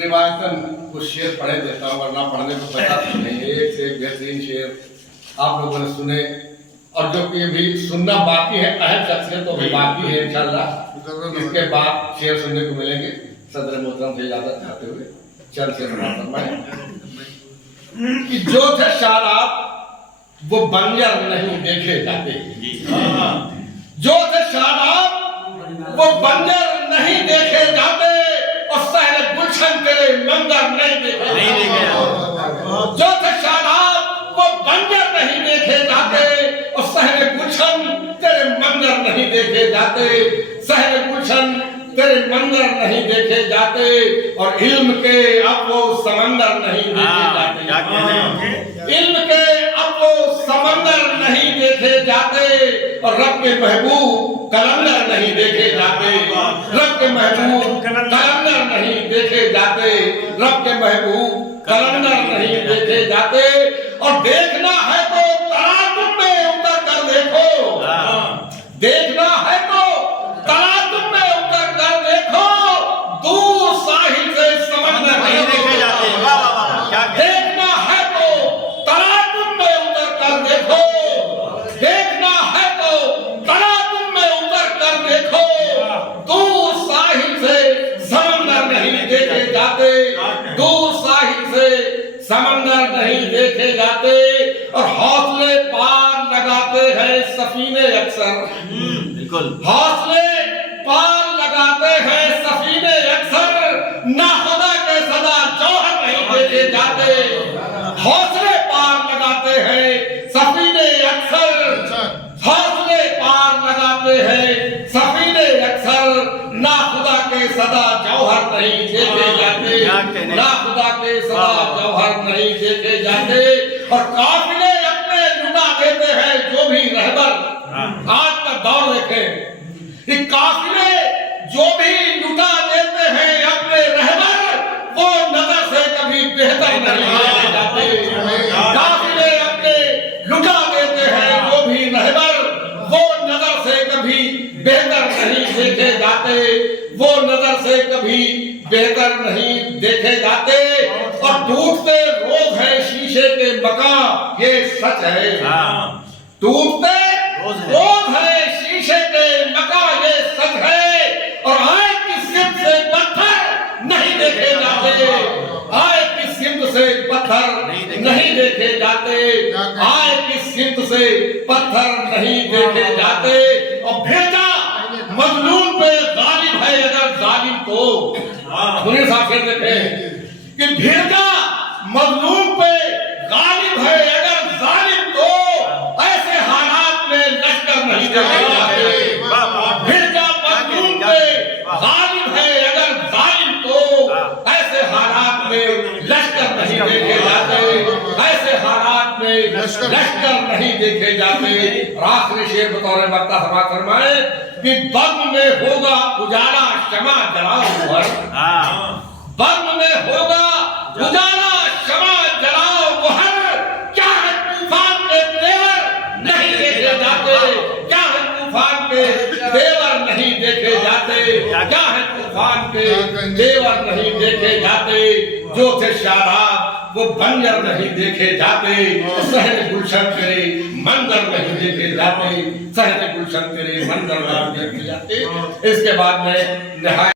रिवायतन कुछ शेर पढ़े देता हूँ, वरना पढ़ने को बता तो नहीं। एक से एक बेहतरीन शेर आप लोगों ने सुने, और जो कि भी सुनना बाकी है, अहम शख्सियत तो भी बाकी है इंशाल्लाह। इसके बाद शेर सुनने को मिलेंगे। सदर मोहतरम से इजाजत चाहते हुए चल शेर फरमाएं कि जो थे शादाब वो बंजर नहीं देखे जाते, जो थे शादाब वो बंजर नहीं देखे जाते, और सहरे गुलशन तेरे मंजर नहीं देखे जाते। जो थे शादाब वो बंजर नहीं देखे जाते, और सहरे गुलशन तेरे मंजर नहीं देखे जाते, सहरे गुलशन तेरे मंजर नहीं देखे जाते, और इल्म के अब वो समंदर नहीं देखे जाते। इल्म के अब वो समंदर नहीं देखे जाते, और रब के महबूब कलंदर नहीं देखे जाते। रब के महबूब कलंदर नहीं देखे जाते, रब के महबूब कलंदर नहीं देखे जाते। और देखना है तो तराजुम में उतर कर देखो, देखना है तो तराजुम में उतर कर देखो, दूर साहिल से समंदर नहीं देखे जाते। देखना है तो तराजुम में उतर कर देखो, देखना है तो तराजुम में उतर कर देखो, दूर साहिल से समंदर नहीं देखे जाते, दूर साहिल से समंदर नहीं देखे जाते। और हौसले पार लगाते हैं सफीने अक्सर, बिल्कुल हौसले पार लगाते हैं सफीने अक्सर, ना खुदा के सदा जौहर नहीं देखे जाते। हौसले पार लगाते हैं सफीने अक्सर, हौसले पार लगाते हैं सफीने अक्सर, ना खुदा के सदा जौहर नहीं देखे जाते, ना खुदा के सदा जौहर नहीं देखे जाते। और काफिले अपने लुटा देते हैं जो भी रहबर, आज का दौर देखें कि काफिले जो भी लुटा देते हैं अपने रहबर, वो नजर से कभी बेहतर नहीं देखे जाते। काफिले अपने लुटा देते हैं जो भी रहबर, वो नजर से कभी बेहतर नहीं देखे जाते, वो नजर से कभी बेहतर नहीं देखे जाते। और टूटते रोज है शीशे के मकान, ये सच है। टूटते रोज है शीशे के मकान, ये सच है। और आए की सिमत से पत्थर नहीं देखे जाते, आए की सिमत से पत्थर नहीं देखे जाते, आए की सिमत से पत्थर नहीं देखे जाते। और भेजा मजलूम पे गालिब है अगर जालिम तो, सुनिए साहब फिर देखें कि भेजा मजलूम पे गालिब है अगर जालिम तो, ऐसे हालात में लश्कर नहीं देखे जाते। भेजा मजलूम पे गालिब है अगर जालिम तो, ऐसे हालात में लश्कर नहीं देखे जाते, ऐसे हालात में लश्कर नहीं देखे जाते। और आखिरी शेर बतौर वक्ता समाप्त फरमाए कि बर्म में होगा उजाला शमा जलाओ भर, बर्म में होगा उजाला शमा जलाओ बहर, क्या है तूफान के तेवर नहीं देखे जाते, क्या है तूफान के तेवर नहीं देखे जाते, क्या है तूफान के तेवर नहीं देखे जाते। जो थे शादाब वो बंजर नहीं देखे जाते, सहरे गुलशन तेरे मंजर नहीं देखे जाते, सहरे गुलशन तेरे मंजर नहीं देखे जाते। इसके बाद में नहाय